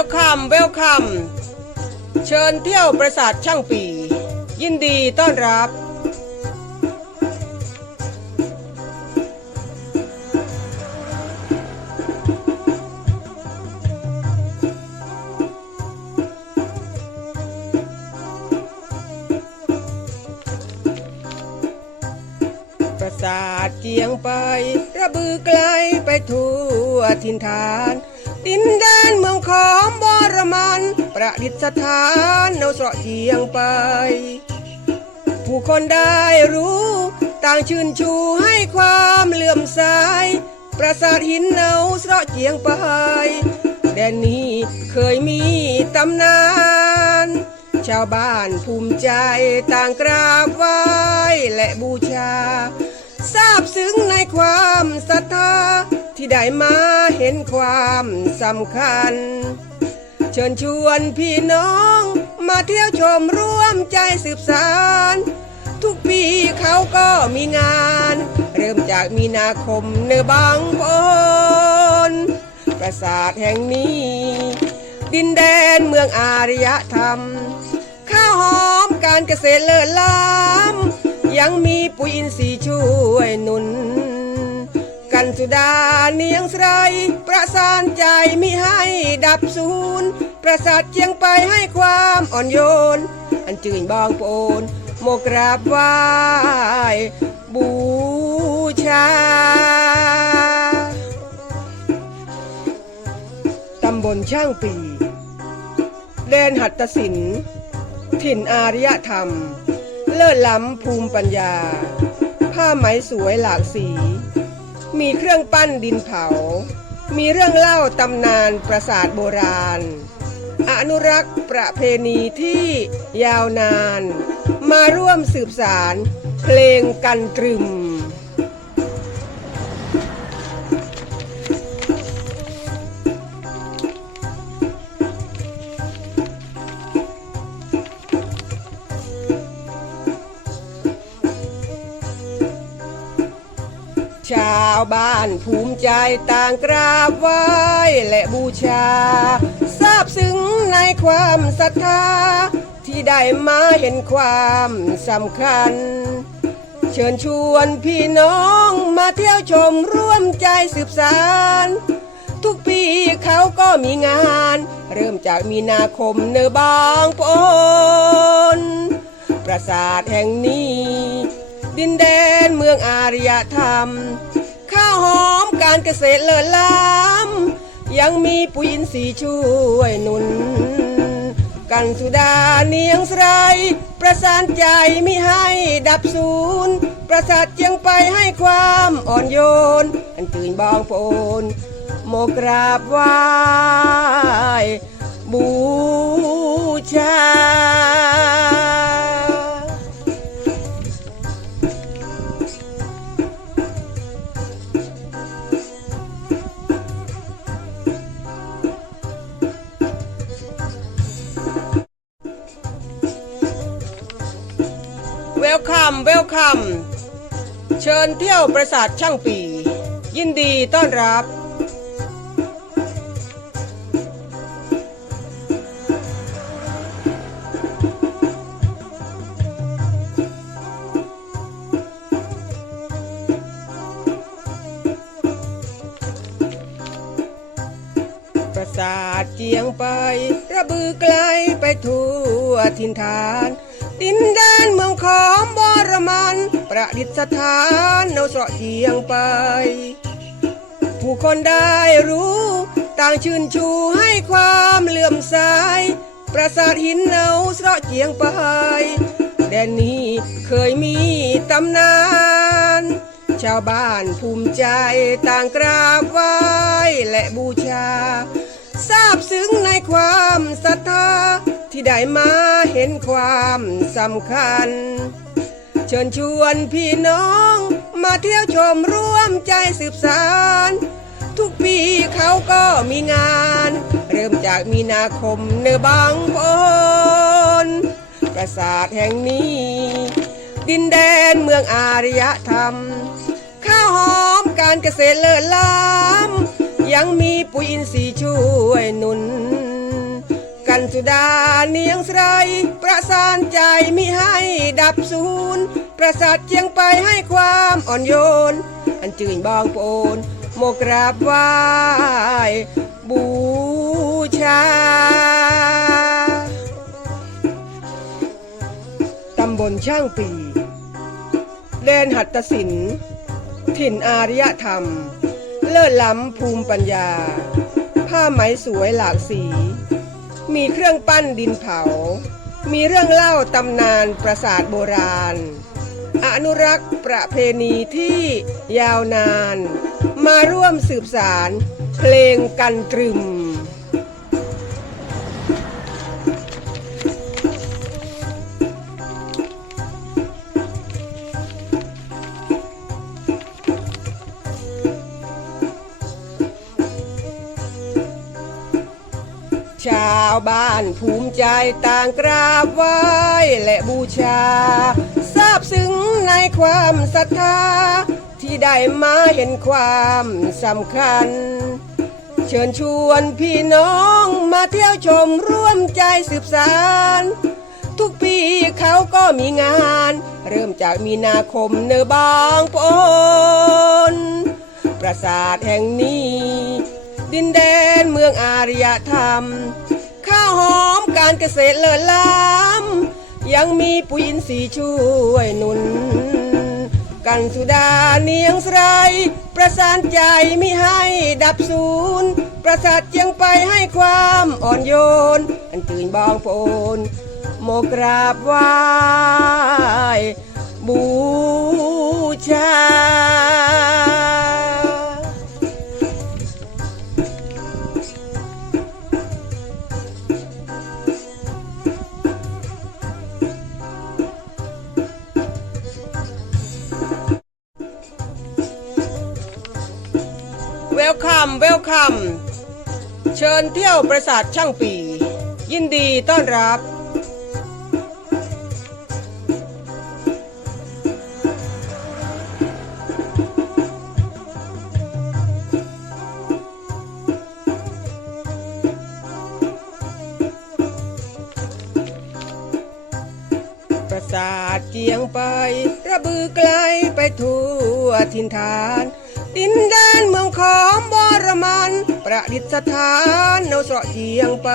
ลคัมเวลคัมเชิญเที่ยวปราสาทช่างปี ยินดีต้อนรับ ปราสาทเจียงไประบือไกลไปทั่วถิ่นฐาน ดินแดนเมืองของบรมันประดิษฐานเอาเสาะเจียงไป ผู้คนได้รู้ต่างชื่นชูให้ความเลื่อมใสปราสาทหินเนาเสาะเจียงไป แดนนี้เคยมีตำนาน ชาวบ้านภูมิใจต่างกราบไหว้และบูชา ทราบซึ้งในความศรัทธาที่ได้มา เห็นความสำคัญ เชิญชวนพี่น้องมาเที่ยวชมร่วมใจสืบสาร ทุกปีเขาก็มีงาน เริ่มจากมีนาคมเนบางปนปราสาทแห่งนี้ ดินแดนเมืองอารยธรรม ข้าวหอมการเกษตรเลิศล้ำยังมีปุ๋ยอินทรีย์ช่วยหนุน นสุดาเนียงไรประสานใจมิให้ดับสูญประสาทเจียงไปให้ความอ่อนโยน อันจืนบางโปนโมกราบไหวบูชา ตำบลช่างปีแดนหัตถศิลป์ถิ่นอารยธรรม เลิศล้ำภูมิปัญญา ผ้าไหมสวยหลากสี มีเครื่องปั้นดินเผา มีเรื่องเล่าตำนานปราสาทโบราณ อนุรักษ์ประเพณีที่ยาวนาน มาร่วมสืบสารเพลงกันตรึม ชาวบ้านภูมิใจต่างกราบไหว้และบูชาทราบซึ้งในความศรัทธา ที่ได้มาเห็นความสำคัญ เชิญชวนพี่น้องมาเที่ยวชมร่วมใจสืบสารทุกปีเขาก็มีงาน เริ่มจากมีนาคมเนอบางปนปราสาทแห่งนี้ ดินแดนเมืองอารยธรรม ข้าวหอมการเกษตรเลิศล้ำยังมีปุ๋ยอินทรีย์ช่วยหนุน กันสุดาเนียงไสรประสานใจมิให้ดับสูญประสาทเจียงไปให้ความอ่อนโยน อันตื่นบางโปนโมกราบไหวบูชา คัมเชิญเที่ยวปราสาทช่างปี ยินดีต้อนรับปราสาทเจียงไประบือไกลไปทั่วถิ่นฐาน ดินแดนเมืองของบรมัน ประดิษฐานเอาเสาะเจียงไป ผู้คนได้รู้ ต่างชื่นชูให้ความเลื่อมใสปราสาทหินเนาเสาะเจียงไป แดนนี้เคยมีตำนาน ชาวบ้านภูมิใจต่างกราบไหว้และบูชา ทราบซึ้งในความศรัทธา ได้มาเห็นความสำคัญ เชิญชวนพี่น้องมาเที่ยวชมร่วมใจสืบสาร ทุกปีเขาก็มีงาน เริ่มจากมีนาคมเนบางปนปราสาทแห่งนี้ ดินแดนเมืองอารยธรรม ข้าวหอมการเกษตรเลิศล้ำยังมีปุ๋ยอินทรีย์ช่วยหนุน กันสุดาเนียงไสรประสานใจมิให้ดับสูญประสาทเจียงไปให้ความอ่อนโยน อันจืนบางโปนโมกราบไหว้บูชา ตำบลช่างปีแดนหัตถศิลป์ถิ่นอารยธรรม เลิศล้ำภูมิปัญญา ผ้าไหมสวยหลากสี มีเครื่องปั้นดินเผา มีเรื่องเล่าตำนานปราสาทโบราณ อนุรักษ์ประเพณีที่ยาวนาน มาร่วมสืบสารเพลงกันตรึมาวบ้านภูมิใจต่างกราบไหว้และบูชาทราบซึ้งในความศรัทธา ที่ได้มาเห็นความสำคัญ เชิญชวนพี่น้องมาเที่ยวชมร่วมใจสืบสาร ทุกปีเขาก็มีงาน เริ่มจากมีนาคมเนอบางปนปราสาทแห่งนี้ดินแดนเมืองอารยธรรม หอมการเกษตรเลิศล้ำยังมีปุ๋ยอินทรีย์ช่วยหนุน กันสุดาเนียงไร ประสานใจมิให้ดับสูญประสาทเจียงไปให้ความอ่อนโยน อันตื่นบางโปนโมกราบไหวบูชา คัมเวลคัมเชิญเที่ยวปราสาทช่างปี ยินดีต้อนรับ ปราสาทเจียงไประบือไกลไปทั่วถิ่นฐาน ดินแดนเมืองของบรมัน ประดิษฐานเอาเสาะเจียงไป